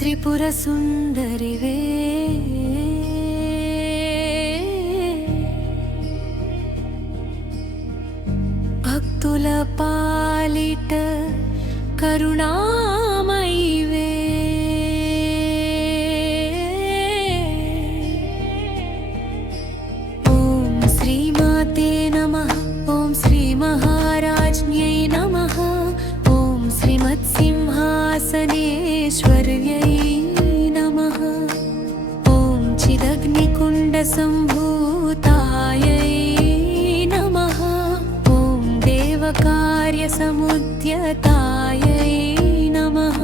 త్రిపుర సుందరివే భక్తుల పాలిట కరుణామయివే ఓం శ్రీమాతే నమః ఓం శ్రీ మహారాజ్ఞై నమః ఓం శ్రీమత్సింహాసనేశ్వర్యై నమః ఓం చిదగ్నికుండ సంభూతాయై నమః ఓం దేవకార్యసముద్యతాయై నమః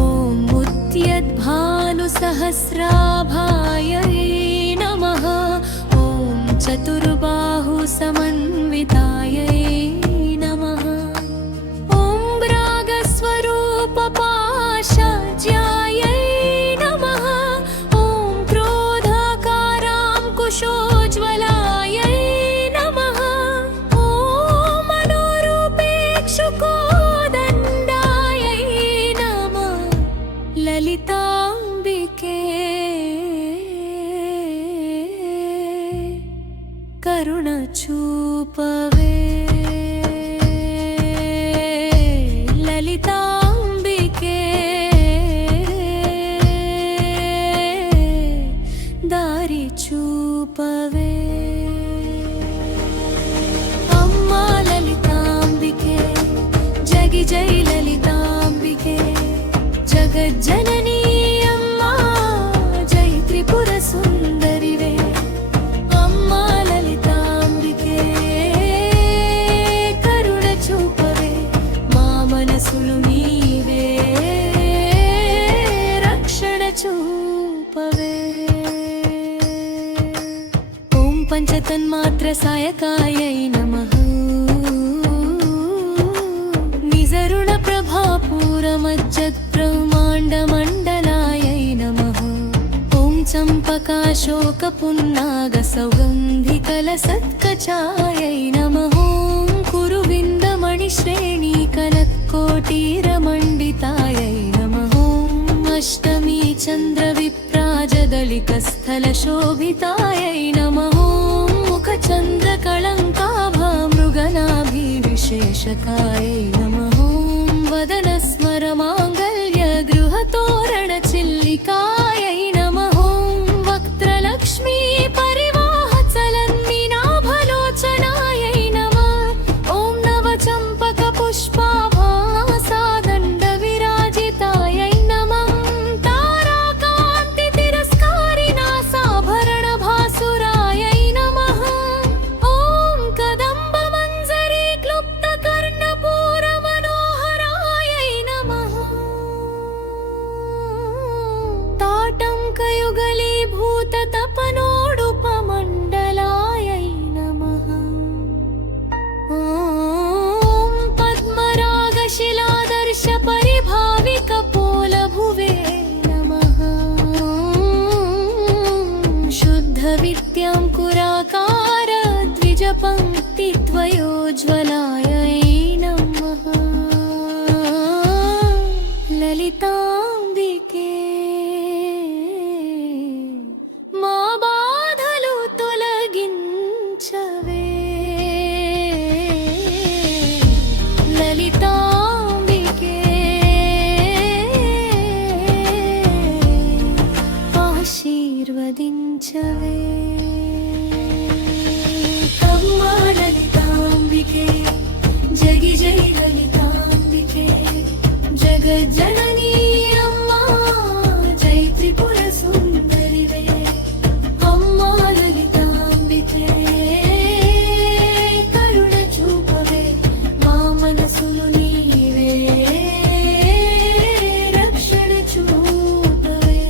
ఓం ఉద్యద్భానుసహస్రాభాయై నమః ఓం చతుర్బాహుసమన్వితాయై నమః ఓం రాగస్వరూపపాశజ్యాయై నమః ఓం క్రోధాకారాంకుశోజ్వలాయై నమః ఓం మనోరూపేక్షుకోదండాయై నమః లలితాంబికే కరుణ చూపవే లలితాంబికే దారి చూపవే అమ్మా లలితాంబికే జగి జై లలితాంబికే జగజ్జననీ అమ్మా జై త్రిపుర సుందరివే అమ్మా లలితాంబికే కరుణ చూపవే మా మనసులు నీవే రక్షణ చూపవే ఓం పంచతన్మాత్ర సాయకాయై నమః నిజరుణ ప్రభాపూరమజ్జత్బ్రహ్మాండమండలాయై నమః ఓం చంపకాశోకపున్నాగసౌగంధికలసత్కచాయై నమః ఓం కురువిందమణిశ్రేణీకనత్కోటీరమండితాయై నమః ఓం అష్టమీ చంద్రవిప్రాజదళికస్థలశోభితాయై నమః ఓం ముఖచంద్రకళంకాభామృగనాభివిశేషకాయై నమః ఓం వదనస్మరమాంగల్యగృహతోరణచిల్లికాయై నమః ఓం వక్త్రలక్ష్మీ పరివాహచలన్మినాభలోచనాయై నమః ఓం నవచంపకపుష్పాభాసాదండవిరాజితాయై నమః తారాకాంతి తిరస్కారినాసాభరణభాసురాయై నమః ఓం కదంబమంజరీ క్లుప్తకర్ణపూరమనోహరాయై నమః తాటంకయుగలీభూతతపనోడుపమండలాయై నమః ఓం పద్మరాగశిలాదర్శపరిభావికపోలభువే నమః శుద్ధవిద్యాంకురాకార ద్విజపంక్తిద్వయోజ్వలాయై నమః లలితాంబికే మా బాధలు తొలగించవే లలితాంబికే ఆశీర్వదించవే అమ్మా లలితాంబికే జగి జై లలితాంబికే జగజ్జననీ అమ్మా జై త్రిపుర సుందరివే అమ్మా లలితాంబికే కరుణ చూపవే మా మనసులు నీవే రక్షణ చూపవే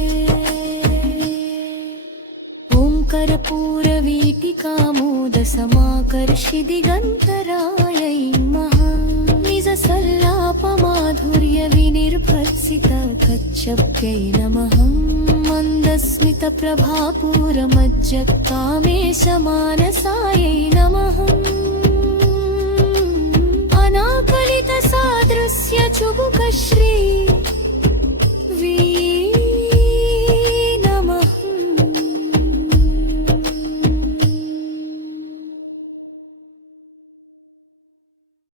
ఓం కర్పూరవీటికామోదసమాకర్షిదిగంతరాయై నమః నిజ సల్లాపమాధుర్య వినిర్భర్సిత కచ్చప్యై నమః మందస్మిత ప్రభాపూరమజ్జకామేశమానసాయై నమః అనాకలిత సాదృశ్య చుబుకశ్రీ